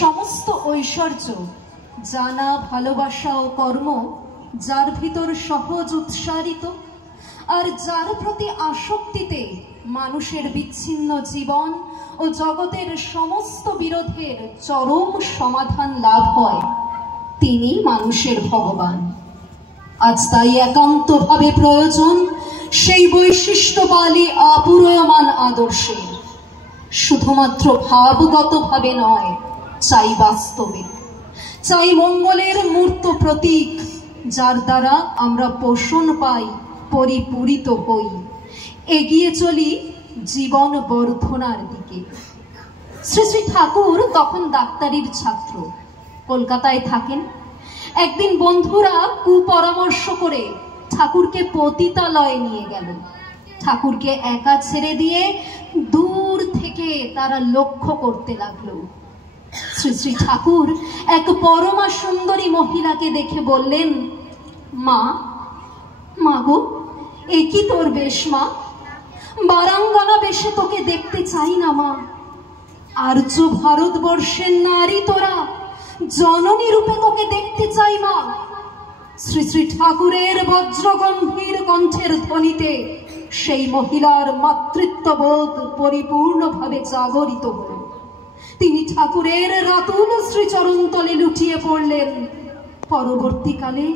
সমস্ত ঐশ্বর্য, জানা, ভালোবাসা ও কর্ম যার ভিতর সহজ উৎসারিত, আর যার প্রতি আসক্তিতে মানুষের বিচ্ছিন্ন জীবন ও জগতের সমস্ত বিরোধের চরম সমাধান লাভ হয়, তিনি মানুষের ভগবান। আজ তাই একান্তভাবে প্রয়োজন সেই বৈশিষ্ট্যবালী অপূরয়মান আদর্শের। শুধুমাত্র ভাবগতভাবে নয়, চাই বাস্তবে, চাই মঙ্গলের মূর্ত প্রতীক, যার দ্বারা আমরা পোষণ পাই, পরিপূরিত হই, এগিয়ে চলি জীবন বর্ধনার দিকে। শ্রী শ্রী ঠাকুর তখন ডাক্তারির ছাত্র, কলকাতায় থাকেন। একদিন বন্ধুরা কুপরামর্শ করে ঠাকুরকে পতিতালয়ে নিয়ে গেল। ঠাকুরকে একা ছেড়ে দিয়ে দূর থেকে তারা লক্ষ্য করতে লাগলো। শ্রী শ্রী ঠাকুর এক পরমা সুন্দরী মহিলাকে দেখে বললেন, মা, মাগো, এ কি তোর বেশ মা? বারাঙ্গনা বেশে তোকে দেখতে চাই না মা। আর্য ভারতবর্ষের নারী তোরা, জননী রূপে তোকে দেখতে চাই মা। শ্রী শ্রী ঠাকুরের বজ্রগম্ভীর কণ্ঠের ধ্বনিতে সেই মহিলার মাতৃত্ববোধ পরিপূর্ণভাবে জাগরিত হল। তিনি ঠাকুরের রাতুল শ্রীচরণ তলে লুটিয়ে পড়লেন। পরবর্তীকালে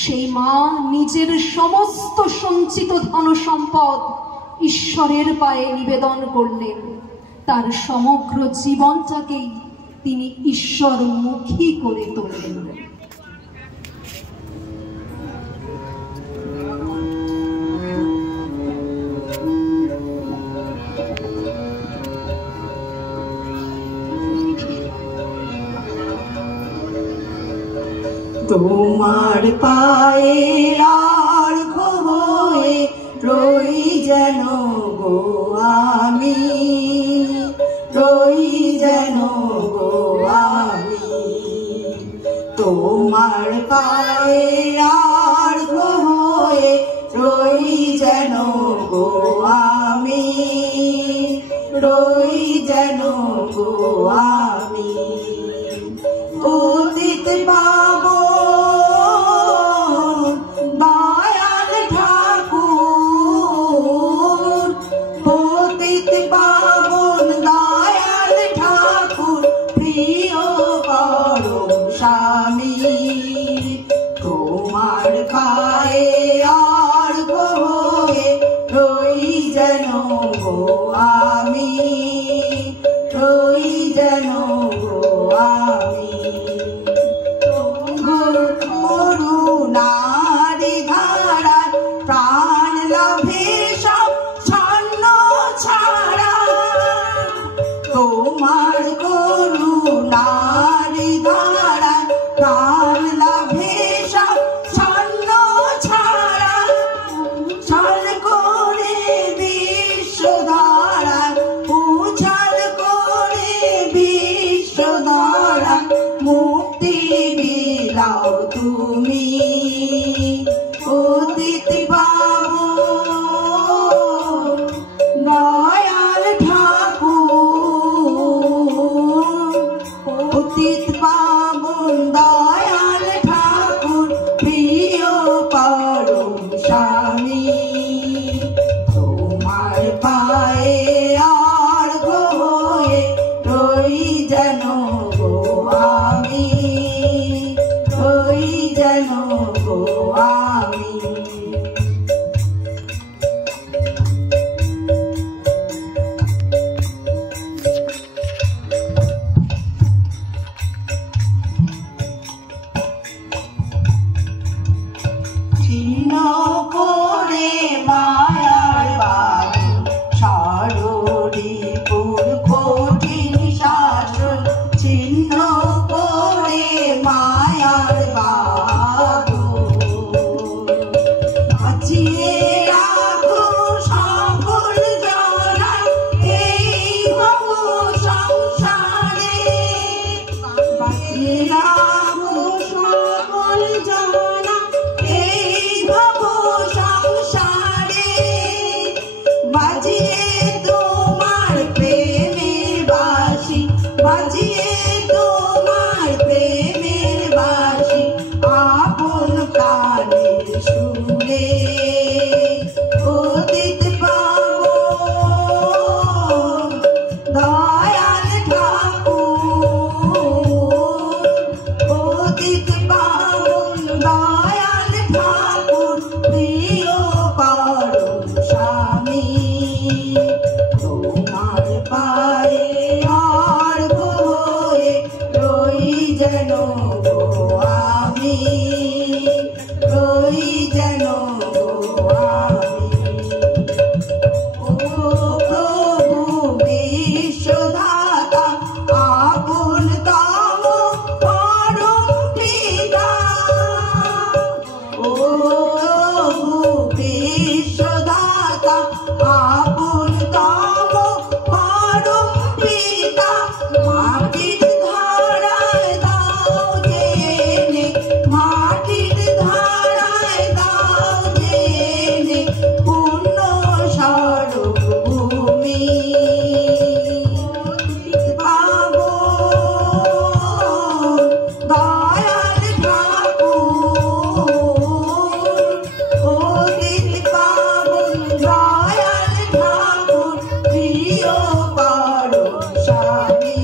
সেই মা নিজের সমস্ত সঞ্চিত ধন সম্পদ ঈশ্বরের পায়ে নিবেদন করলেন। তার সমগ্র জীবনটাকেই তিনি ঈশ্বরমুখী করে তোলেন। তোমার পায়ে আর্ঘ হয়ে রই যেন গো আমি, রই যেন গো আমি। তোমার পায়ে আর্ঘ হয়ে রই যেন গো আমি, রই যেন গো আমি। পতিত পাবো দয়াল ঠাকুর, পতিত পাবন দয়াল ঠাকুর, প্রিয় পরম স্বামী। তোমার পায়ে আর্ঘ হয়ে রই যেন গো আমি, রই যেন গো আমি। করুণারি ধারা প্রাণ লাভে সব ছন্ন ছাড়া, তোমার করুণারি ধারা প্রাণ লাভে সব ছন্ন ছাড়া। ছল করে বিশ্বধারা, উছল করে বিশ্বধারা, মুক্তি বিলাও তুমি। পতিত পাবো দয়াল ঠাকুর, পতিত পাবো দয়াল ঠাকুর, প্রিয় পরম স্বামী। তোমার পায়ে আর্ঘ হয়ে রই যেন গো আমি, রই যেন গো আমি। ছিন্ন করে মায়ার বাড়ি, সাররিপুর কঠিন শাসন, ছিন্ন করে তোমার প্রেমের বাসি আপন প্রাণে সুরে অতীত পাবো দয়াল ঠাকুর অতীত পাবো দয়াল ঠাকুর প্রিয় পরম স্বামী তোমার পায়ে আর হয়ে রই যেন গো আমি রই যেন গো আমি ও প্রভু বিশ্বদাতা আপন তম পরম পিতা ও প্রভু বিশ্বদাতা আপন তম পরম পিতা মাটির ধারায় দাও জেনে মাটির ধারায় দাও জেনে পূর্ণ স্বরূপ ভূমি পাবো দয়াল ঠাকুর অতীত পাবো দয়াল ঠাকুর প্রিয় পরম স্বামী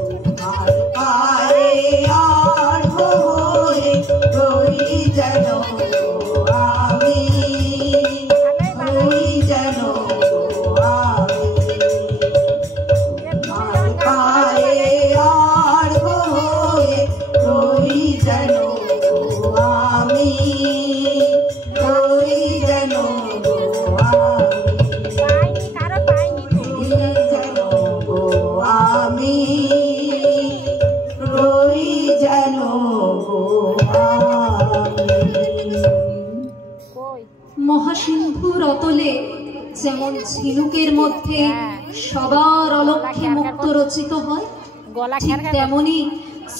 তোমার পায়ে আর হয়ে রই যেন গো আমি রই যেন গো আমি তোমার পায়ে আর হয়ে রই যেন গো আমি রই যেন গো আমি রই যেন গো আমি রই যেন গো আমি মহাসিন্ধুর অতলে যেমন ঝিনুকের মধ্যে সবার অলক্ষ্যে মুক্ত রচিত হয়, ঠিক তেমনি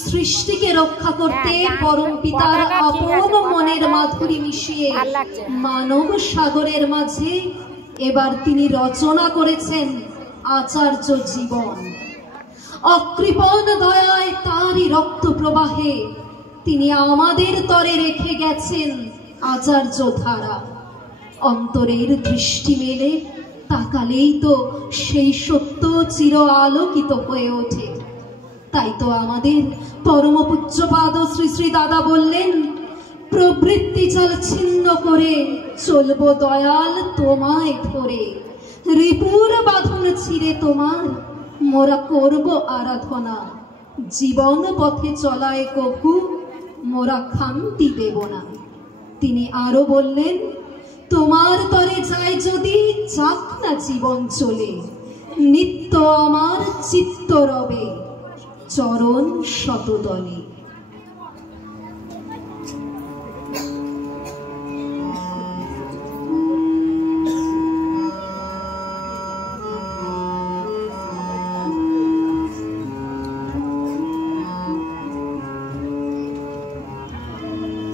সৃষ্টিকে রক্ষা করতে পরম পিতার আপন মনের মাধুরী মিশিয়ে মানব সাগরের মাঝে এবার তিনি রচনা করেছেন আচার্য জীবন। অকৃপণ দয়ায় তারই রক্ত প্রবাহে তিনি আমাদের তরে রেখে গেছেন আচার্য ধারা। অন্তরের দৃষ্টি মেলে তাকালেই তো সেই সত্য চির আলোকিত হয়ে ওঠে। তাই তো আমাদের পরম পূজ্যপাদ শ্রী শ্রী দাদা বললেন, প্রবৃত্তি জাল ছিন্ন করে চলবো দয়াল তোমায় ধরে, রিপুর বাঁধন ছিঁড়ে তোমার মোরা করব আরাধনা, জীবন পথে চলায় কভু মোরা খান্তি দেব না। তিনি আরো বললেন, তোমার তরে যায় যদি যাক না জীবন চলে, নিত্য আমার চিত্ত রবে চরণ শতদলে।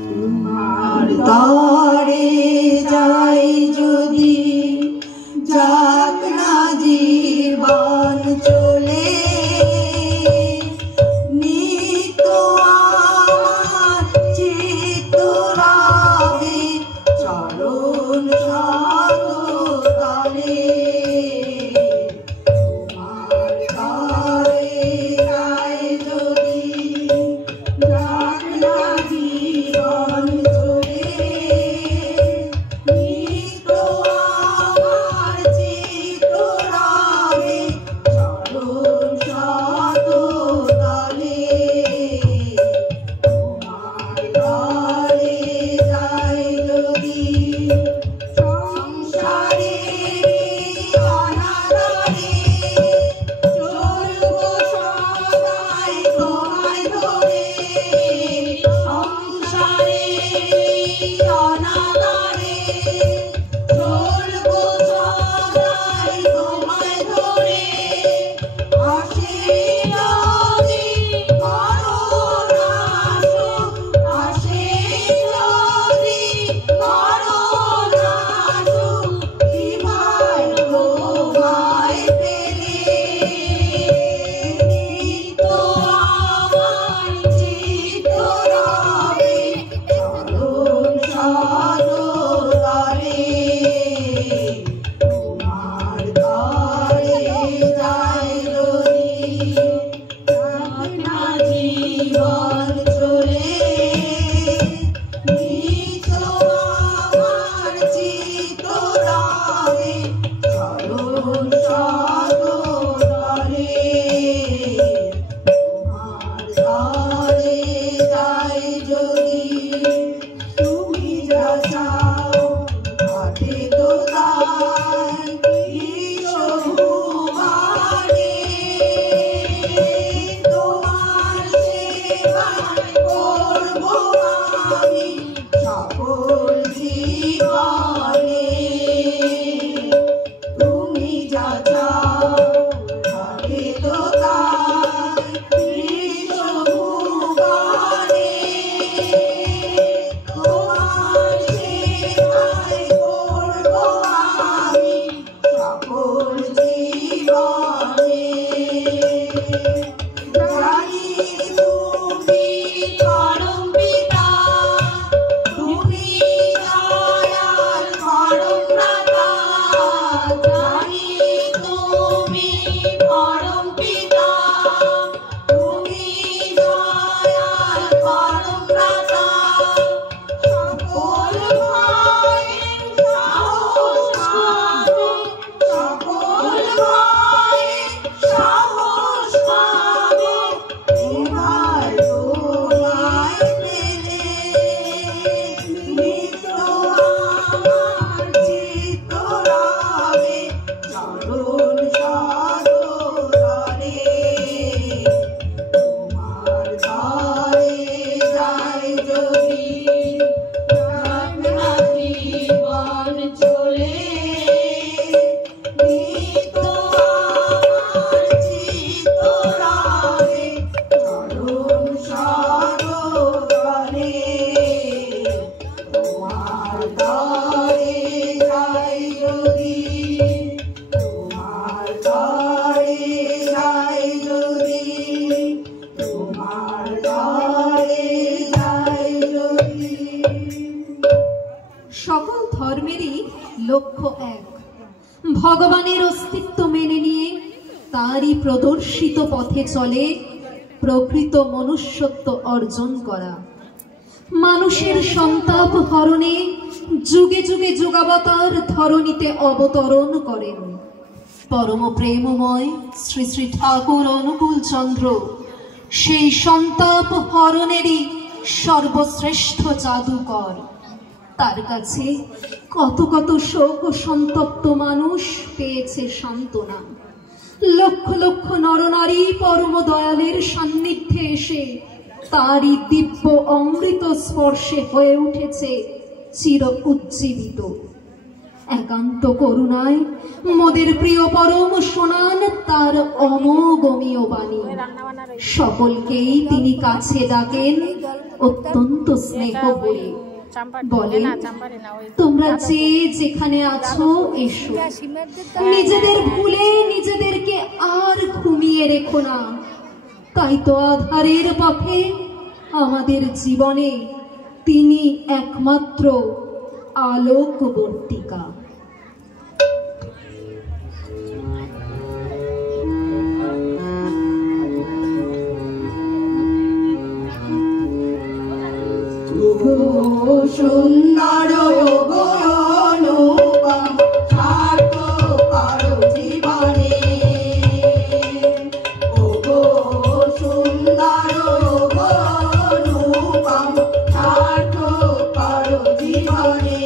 তোমার তরে যাই যদি যাক না জীবন চলে, নিত্য জানি তুমি পরম পিতা, তুমি দয়াল পরম ভ্রাতা। জানি তুমি পরম পিতা, তুমি দয়াল পরম ভ্রাতা। সকল ভাইয়ের সাহস পাবে, সকল ভাইয়ের সাহস পাবে, তোমার দোলায় পেলে। নিত্য আমার চিত্ত রাবে, চরণ সাগরে। তোমার দ্বারে যাই যদি, প্রাণনা জীবন চলে। নিত্য আমার চিত্ত রাবে, চরণ সাগরে। তোমার দ্বারে যাই যদি, তোমার দ্বারে যাই যদি, তোমার দ্বারে যাই যদি। সকল ধর্মেরই লক্ষ্য এক, ভগবানের অস্তিত্ব মেনে নিয়ে তারই প্রদর্শিত পথে চলে প্রকৃত মনুষ্যত্ব অর্জন করা। মানুষের সন্তাপ হরণে যুগে যুগে যুগাবতার ধরণীতে অবতরণ করেন পরম প্রেমময় শ্রী শ্রী ঠাকুর অনুকূল চন্দ্র। সেই সন্তাপ হরণেরই সর্বশ্রেষ্ঠ জাদুকর। তার কাছে কত কত শোক ও সন্তপ্ত মানুষ পেয়েছে সান্ত্বনা। লক্ষ লক্ষ নরনারী পরম দয়ালের সান্নিধ্যে এসে তারই দিব্য অমৃত স্পর্শে হয়ে উঠেছে চির উজ্জীবিত। একান্ত করুণায় মোদের প্রিয় পরম শোনান তার অমোগমীয় বাণী। সকলকেই তিনি কাছে ডাকেন অত্যন্ত স্নেহ ভরে। বলেন, তোমরা যে যেখানে আছো এসো, নিজেদের ভুলে নিজেদেরকে আর ঘুমিয়ে রেখো না। তাই তো আধারের পথে আমাদের জীবনে তিনি একমাত্র আলোকবর্তিকা। সুন্দর অনুপম সার্থকর জীবনে, ওগো সুন্দর অনুপম সার্থকর জীবনে।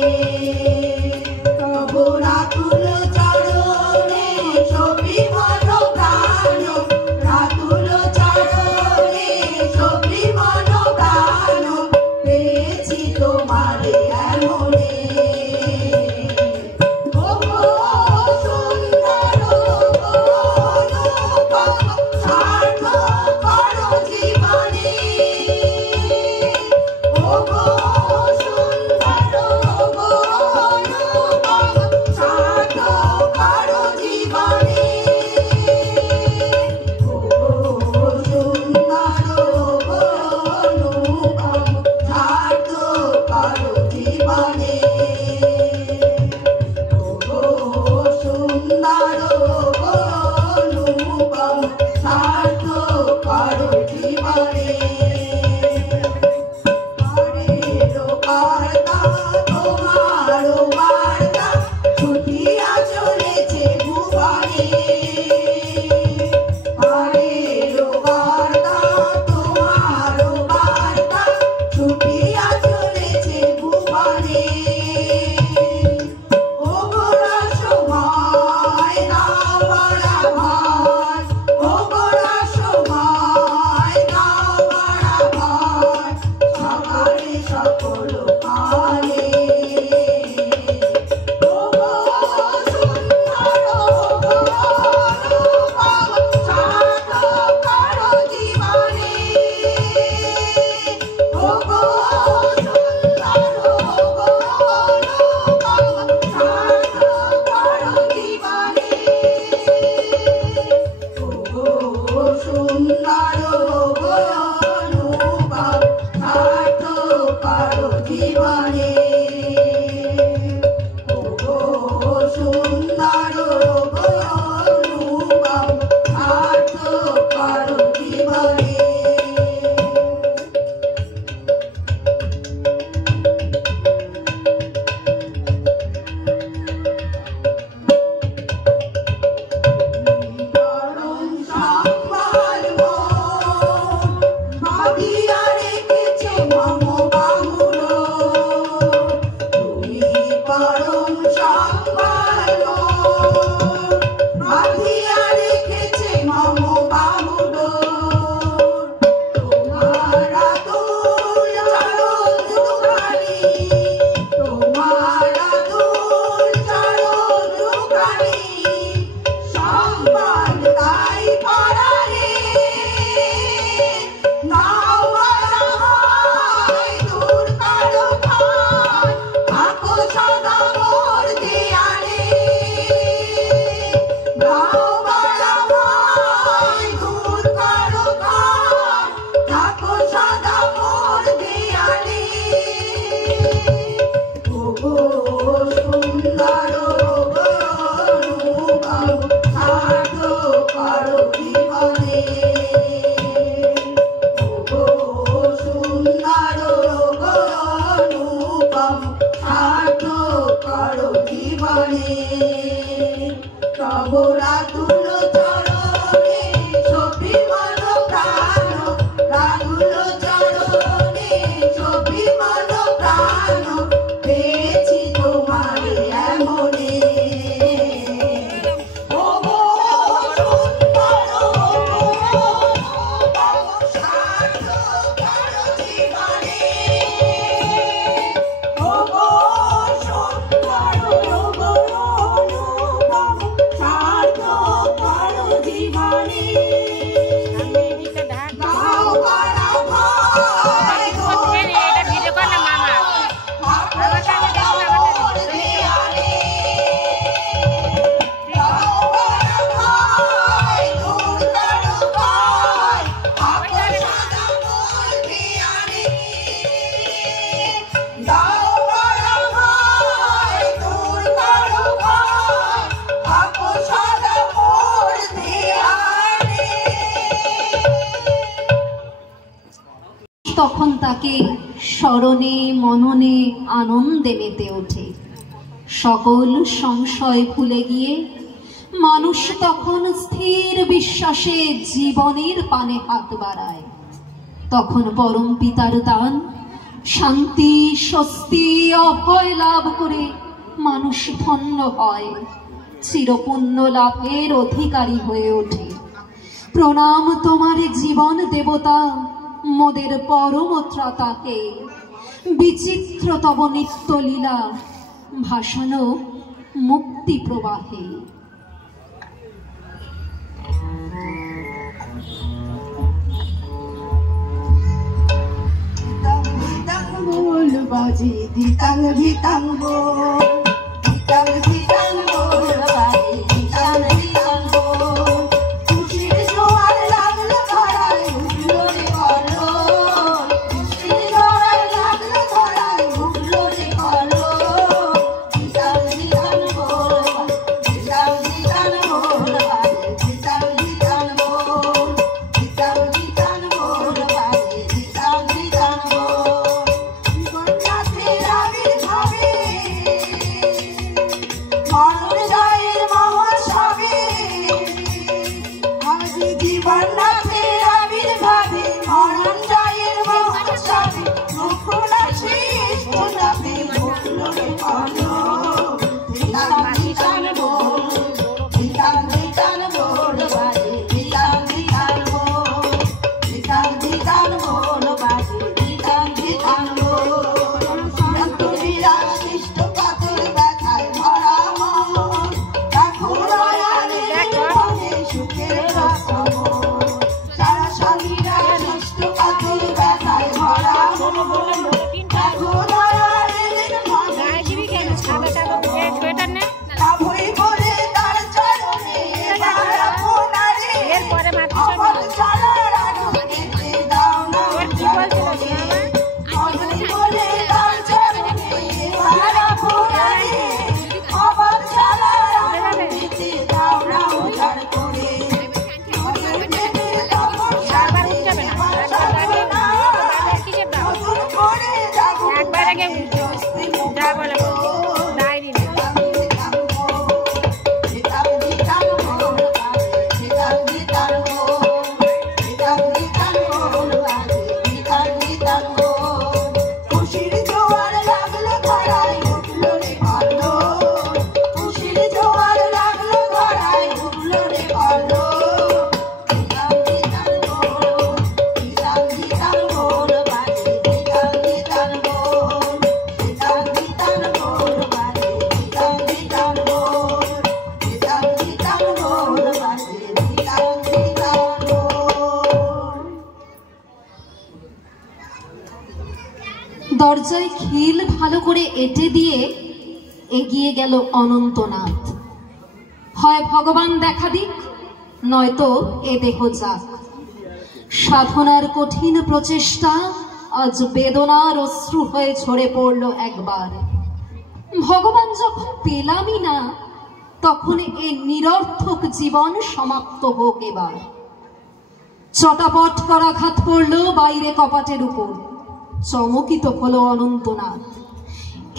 তখন তাকে স্মরণে মননে আনন্দে মেতে ওঠে। সকল সংশয় ভুলে গিয়ে মানুষ তখন স্থির বিশ্বাসে জীবনের পানে হাত বাড়ায়। তখন পরম পিতার দান শান্তি স্বস্তি অভয় লাভ করে মানুষ ধন্য হয়, চিরপুণ্য লাভের অধিকারী হয়ে ওঠে। প্রণাম তোমার জীবন দেবতা, মোদের পরম ত্রাতাকে। বিচিত্র তব নিত্য লীলা, ভাসানো মুক্তি প্রবাহে। बोल बाजी दितांग दितांग बोल दितांग दितांग बोल बाजी दितांग दितांग बोल खुशीर जोआर लागल धराय उठलो रे कलो खुशीर जोआर लागल धराय उठलो रे कलो दितांग दितांग बोल दितांग दितांग बोल बाजी दितांग दितांग बोल दितांग दितांग बोल बाजी दितांग दितांग बोल দরজায় খিল ভালো করে এঁটে দিয়ে এগিয়ে গেল অনন্তনাথ। হয় ভগবান দেখা দিক, নয়তো এ দেহ যাক। সাধনার কঠিন প্রচেষ্টা আজ বেদনার অশ্রু হয়ে ঝরে পড়ল একবার। ভগবান যখন পেলামই না, তখন এ নিরর্থক জীবন সমাপ্ত হোক এবার। চটাপট করাঘাত পড়ল বাইরে কপাটের উপর। চমকিত হলো অনন্তনাথ।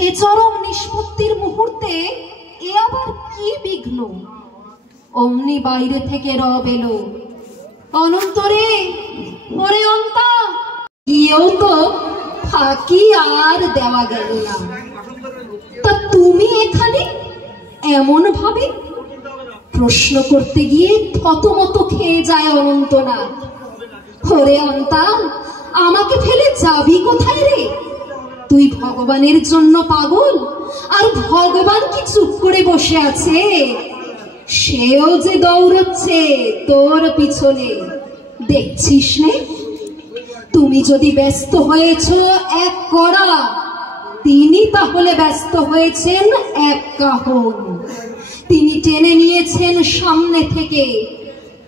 এ চরম নিষ্পত্তির মুহূর্তে এ আবার কি বিঘ্ন? অমনি বাইরে থেকে রব এলো, অনন্তরে, ওরে অন্তা। ইয়েও তো ফাঁকি আর দেওয়া গেল না। তা তুমি এখানে এমন ভাবে? প্রশ্ন করতে গিয়ে থতমত খেয়ে যায় অনন্তনাথ। ওরে অন্তা, আমাকে ফেলে যাবি কোথায় রে? তুই ভগবানের জন্য পাগল, আর ভগবান কি চুপ করে বসে আছে? সেও যে দৌড়চ্ছে তোর পিছনে, দেখছিস নে? তুমি যদি ব্যস্ত হয়েছ এক কড়া, তিনি তাহলে ব্যস্ত হয়েছেন এক কাহন। তিনি টেনে নিয়েছেন সামনে থেকে,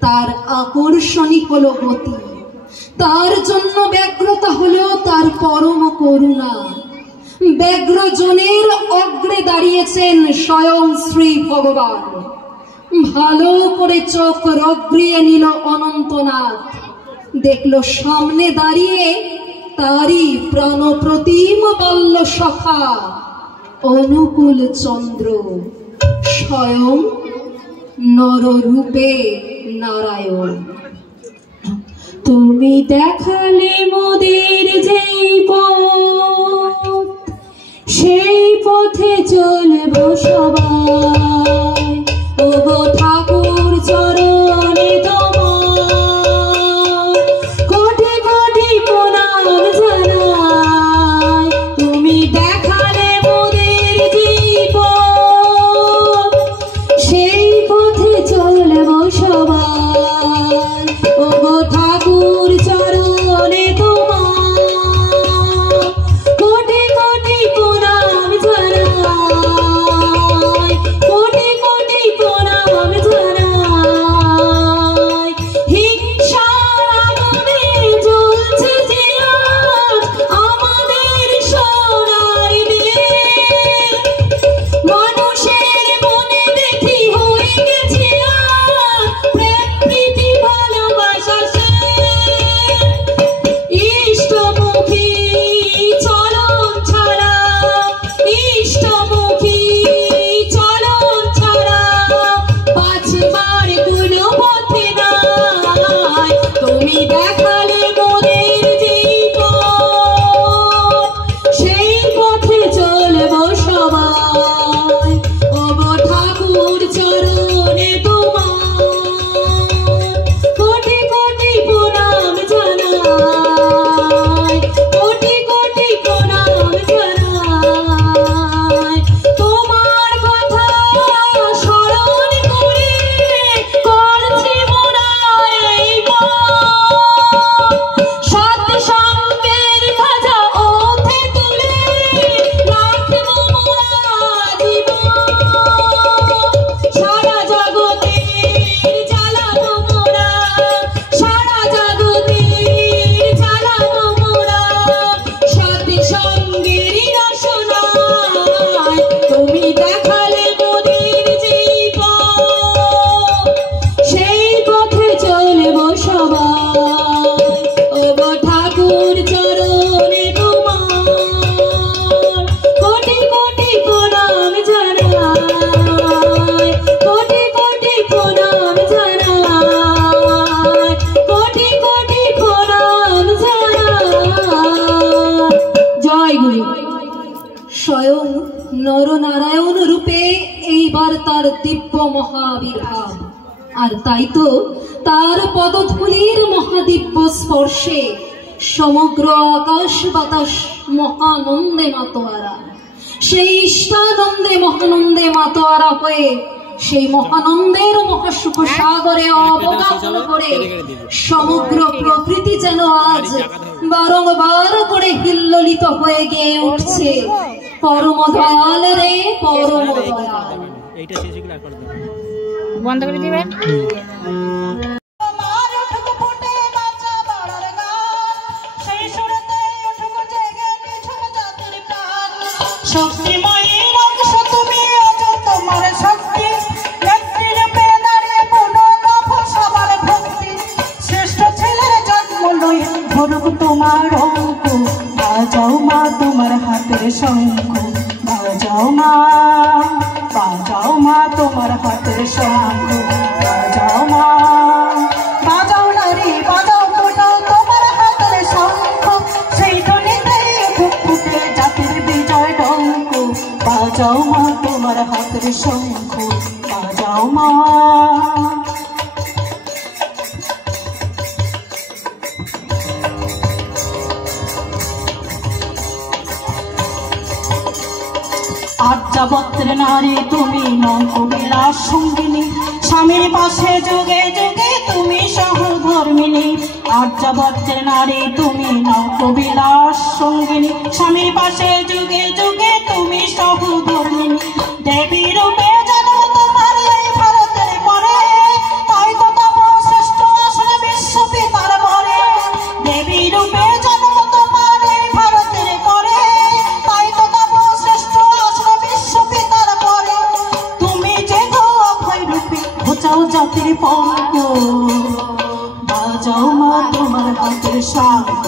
তার আকর্ষণই হলো গতি। তার জন্য ব্যগ্রতা হলো তার পরম করুণা। ব্যগ্রজনের অগ্রে দাঁড়িয়েছেন স্বয়ং শ্রী ভগবান। ভালো করে চোখ রগড়িয়ে নিল অনন্তনাথ। দেখলো সামনে দাঁড়িয়ে তারি প্রাণপ্রতিম বাল্য সখা অনুকূল চন্দ্র স্বয়ং নররূপে নারায়ণ। তুমি দেখালে মোদের যেই পথ সেই পথে চলব সবাই। ওগো ঠাকুর চরণে তোমার কোটি কোটি প্রণাম জানাই। তুমি দেখালে মোদের যেই পথ সেই পথে চলব সবাই। ওগো ঠাকুর চরণে তোমার কোটি কোটি প্রণাম জানাই, কোটি কোটি প্রণাম জানাই। হিংসার আগুনে জ্বলছে যে আজ আমাদের সোনার দেশ। মানুষের মনে দেখি হয়ে গেছে আর প্রেম প্রীতি ভালোবাসা ইষ্টমুখী চলন ছাড়া, ইষ্টমুখী চলন ছাড়া বাঁচবার কোনো পথে নাই। তুমি দেখালে মোদের জীবন সেই পথে চলব সবাই। ওগো ঠাকুর চরণে তোমার কোটি কোটি প্রণাম জানাই, কোটি কোটি প্রণাম জানাই। তোমার কথা স্মরণ করে করছি মোরা এই সৎ সঙ্গের ধ্বজা ওঠে তুলে রাখব মোরা জীবন। সারা জগতের জ্বালাবো মোরা, সারা জগতের জ্বালাবো মোরা সৎ সঙ্গের রসনায়। তুমি দেখালে মোদের জীবন সেই পথে চলব সবাই। ওগো ঠাকুর চরণে তোমার কোটি কোটি প্রণাম জানাই, কোটি কোটি প্রণাম জানাই, কোটি কোটি প্রণাম জানাই। জয় গুরু। স্বয়ং নরনারায়ণ রূপে এইবার তার দিব্য মহাবির্ভাব। আর তাই তো তার পদধূলির মহাদিব্য স্পর্শে সমগ্র আকাশ বাতাস মহানন্দে মাতোয়ারা। সেই ইষ্টানন্দে মহানন্দে মাতোয়ারা হয়ে সেই মহানন্দের মহাসুখ সাগরে অবগাহন করে সমগ্র প্রকৃতি যেন আজ বারংবার করে হিল্লোলিত হয়ে গিয়ে উঠছে পরম দয়াল রে পরম দয়াল। বন্ধ করে দিবেন। শক্তিময়ীর অংশ তুমি আজ তোমার শক্তি ব্যক্তির বেদারে পুনরভ সবার ভক্তি শ্রেষ্ঠ ছেলের জন্ম লয়ে ধরুক তোমার অঙ্ক বাজাও মা তোমার হাতের শঙ্খ বাজাও মা, বাজাও মা তোমার হাতের শঙ্খ বাজাও মা, বাজাও নারী বাজাও কোটাও তোমার হাতের শঙ্খ সেই ধ্বনিতে ফুটফুটে জাতির বিজয় ডঙ্ক বাজাও মা তোমার হাতের শঙ্খ বাজাও মা। আর্যাবর্তের নারী তুমি নৌকবিলাস সঙ্গিনী স্বামীর পাশে যুগে যুগে তুমি সহধর্মিনী। আর্যাবর্তের নারী তুমি নৌকবিলাস সঙ্গিনী স্বামীর পাশে যুগে যুগে তুমি সহধর্মিনী। দেবী রূপে জন্ম তোমার এই ভারতের পরে তাই তো তব শ্রেষ্ঠ আসলে বিশ্ব পিতার পরে। দেবী রূপে জন্ম তোমার এই ভারতের পরে তাই তো তব শ্রেষ্ঠ আসলে বিশ্ব পিতার পরে। তুমি যে গো অভয় রূপে ঘোচাও জাতির পঙ্ক বাজাও মা তোমার হাতের শঙ্খ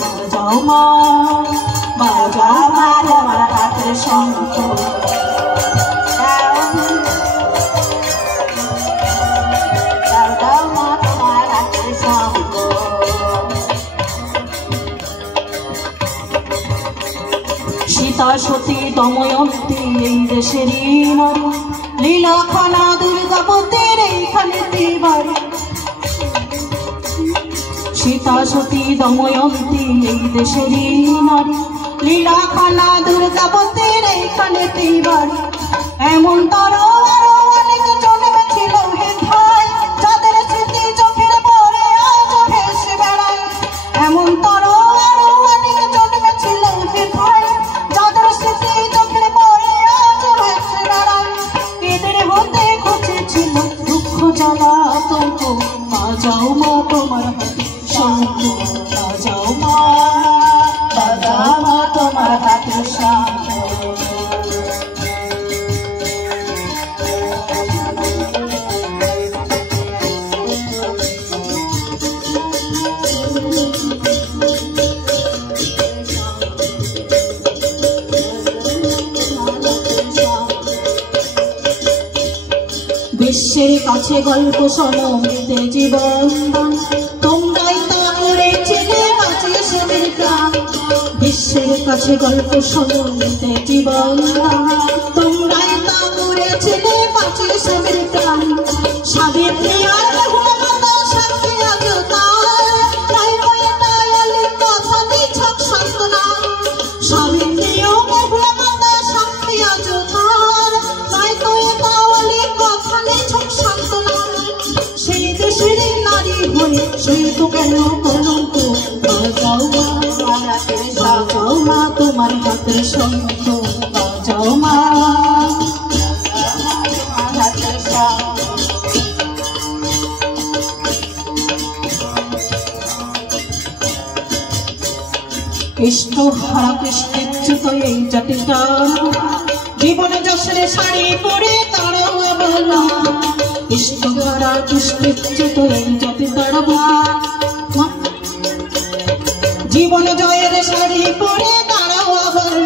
বাজাও বাজাও মা বাজাও মা তোমার হাতের শঙ্খ বাজাও মা তোমার হাতের শঙ্খ সীতা সতী দময়ন্তী এই দেশেরই নারী লীলাখানা দুর্গাপতির এইখানেতে বাড়ি সীতা সতী দময়ন্তী এই দেশেরই নারী লীলাখানা দুর্গাপতির এইখানেতে বাড়ি এমন তারা আরো অনেক জন্মেছিল হে ভাই যাদের স্মৃতি চোখের পরে আজ ভেসে বেড়ায় এমন তারা আরো অনেক জন্মেছিল হে ভাই যাদের স্মৃতি চোখের পরে আজ ভেসে বেড়ায় এদের হতে ঘটেছিল দুঃখ জ্বালা আতঙ্ক বাজাও মা তোমার হাতে শঙ্খ বাজাও মা তোমার হাতে শঙ্খ বিশ্বের কাছে গল্প শোনো মৃতে জীবন দান তোমরাই তা করেছিলে বাঁচিয়ে সবের প্রাণ বিশ্বের কাছে গল্প শোনো মৃতে জীবন দান তোমরাই তা করেছিলে বাঁচিয়ে সবের প্রাণ সাবিত্রী আর বহুমাতা সাক্ষী আজ তার নাই হয়ে দয়ালি কথা নিছক সান্ত্বনা সাবিত্রী ও বহুমাতা সাক্ষী আজ তার নাই হয়ে দয়ালি কথা নিছক সান্ত্বনা সেই দেশের নারী হয়ে সেই তো কেন কলঙ্ক বাজাও মা বাজাও মা তোমার হাতের শঙ্খ বাজাও মা তোমার হাতের শঙ্খ কৃষ্ণ হারা কৃষ্ণচ্যুত এই জাতিটা জীবনে যশোরে শাড়ি পরে তারাও বলা কৃষ্ণ হারা কৃষ্ণচ্যুত এই জাতিটার জীবনে জয়ের শাড়ি পরে তারাও আবার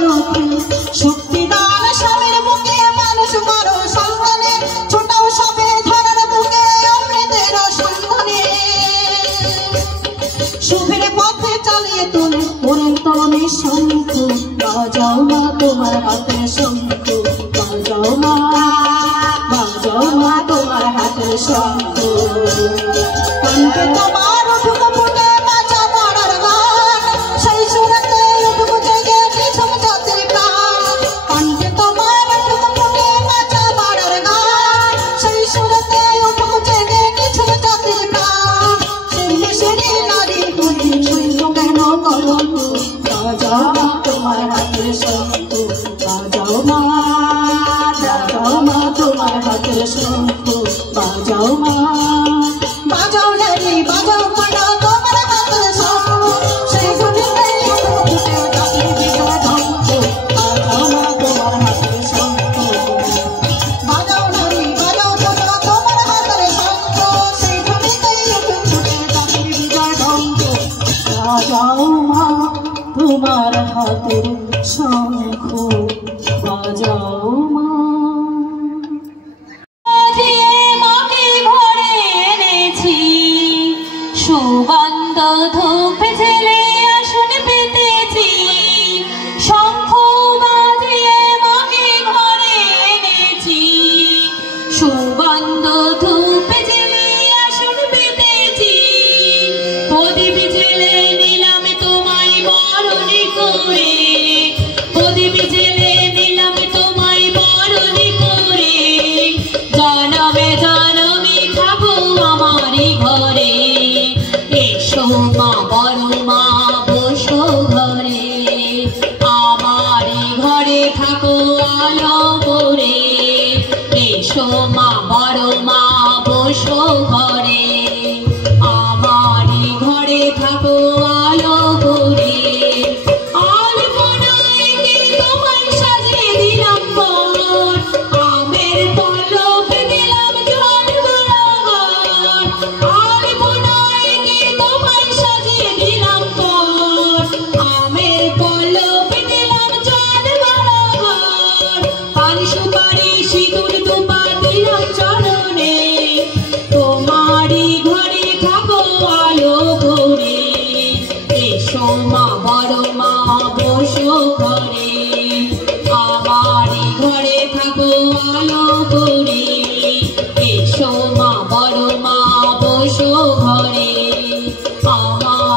শক্তিদান স্বামীর বুকে মানুষ করো সন্তানে ছোটাও সবে ধরার বুকে অমৃতের সন্তানে শুভের পথে চালিয়ে তোলে পুরন্তনে শঙ্খ বাজাও মা তোমার হাতের শঙ্খ বাজাও মা তোমার হাতের শঙ্খ কণ্ঠে তোমার উঠুক ফুটে বাঁচা পড়ার গান সেই সুরতে উঠুক জেগে নিঝুম জাতির প্রাণ কণ্ঠে তোমার উঠুক ফুটে বাঁচা পড়ার গান সেই সুরতে উঠুক জেগে নিঝুম জাতির প্রাণ সেই দেশেরই নারী হয়ে শৈল কেন কলঙ্ক বাজাও মা তোমার হাতের শঙ্খ বাজাও মা তোমার হাতের শঙ্খ বাজাও মা বাজাও রে বাজাও পাড়া তোমার হাতের শঙ্খ সেই গুলিতে ফুটে ডাকি বিজয় ঢঙ্ক বাজাও মা তোমার হাতের শঙ্খ বাজাও রে বাজাও পাড়া তোমার হাতের শঙ্খ সেই গুলিতে ফুটে ডাকি বিজয় ঢঙ্ক বাজাও মা তোমার হাতের শঙ্খ বাজাও মা সুগন্ধ ধূপ ঝেলে আসন পেতেছি শঙ্খ বাজিয়ে মাকে ঘরে এনেছি সুগন্ধ ধূপ ঝেলে আসন পেতেছি প্রদীপ ঝেলে নিলাম তোমায় বরণী করে প্রদীপ ঝেলে নিলাম তোমায় বরণী করে জনমে জনমে খাবো আমারই ঘরে এসো মা বড় মা বসো ঘরে আমারই ঘরে থাকো আলো করে এসো মা বড় মা বসো ঘরে আমারই ঘরে থাকো আলো করে তোমার সাজিয়ে দিলাম আমের পলক দিলাম জল বরাবর তোমায় সাজিয়ে দিলাম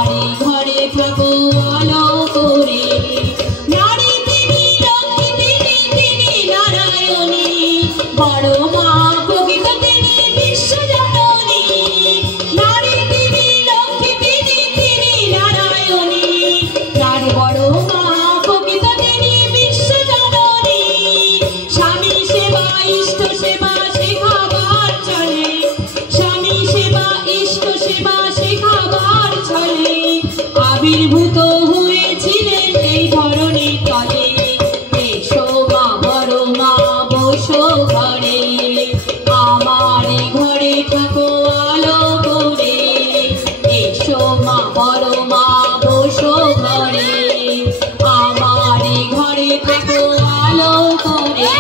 আমারই ঘরে থাকো আলো করে। নারী তিনি লক্ষ্মী তিনি নারায়ণী, বড় মা প্রকৃত তিনি বিশ্বজননী। নারী তিনি লক্ষ্মী তিনি নারায়ণী, তার বড় মা প্রকৃত তিনি বিশ্বজননী। স্বামী সেবা ইষ্ট সেবা শেখাবার চলে, স্বামী সেবা ইষ্ট সেবা শেখাবার চলে। আবির্ভূত হয়েছিলেন এই ধরনের তলে, এসো মা বড় মা বসো ঘরে, আমার ঘরে থাকো আলো করে। এসো মা বড় মা বসো ঘরে, আমার ঘরে থাকো আলো করে।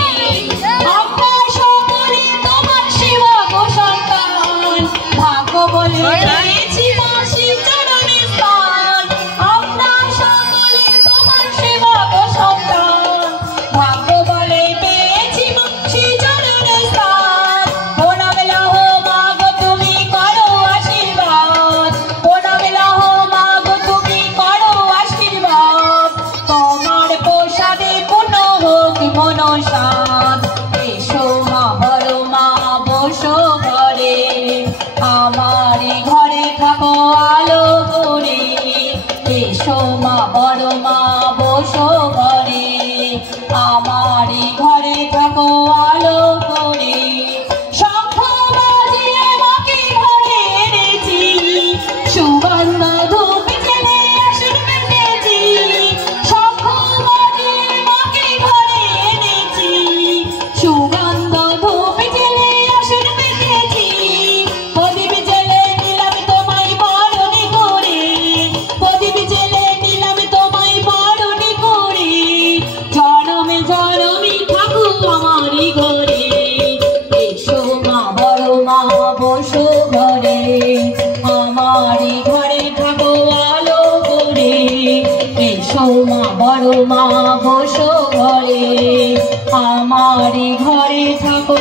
আমরা সকলে তোমার সেবা গো সন্তান, ভাগ্য বলে পেয়েছি মাসি চরণে স্থান। আমরা সকলে তোমার সেবা গো সন্তান, ভাগ্য বলে পেয়েছি মাসি চরণে স্থান। প্রণাম লাহো মা গো তুমি করো আশীর্বাদ, প্রণাম লাহো মা গো তুমি করো আশীর্বাদ। তোমার প্রসাদে পূর্ণ হোক মনসাদ। এসো মা বড় মা বসো ঘরে, আমার ঘরে থাকো আলো করে। এসো মা বড় মা বসো ঘরে, আমার ঘরে থাকো আলো করে। শঙ্খ বাজিয়ে মাকে ঘরে এনেছি, সুগন্ধ ধূপ জেলে আসন পেতেছি। শঙ্খ বাজিয়ে মাকে ঘরে এনেছি, সুগন্ধ ধূপ জেলে আসন পেতেছি। প্রদীপ জেলে নিলাম তোমায় বরণ করে, প্রদীপ জেলে নিলাম তোমায় বরণ করে। জনমে জনমে থাকো আমারই ঘরে, এসো মা বড় মা বসো ঘরে, আমারই ঘরে থাকো আলো করে। এসো মা বড় মা বসো ঘরে, আমারই ঘরে থাকো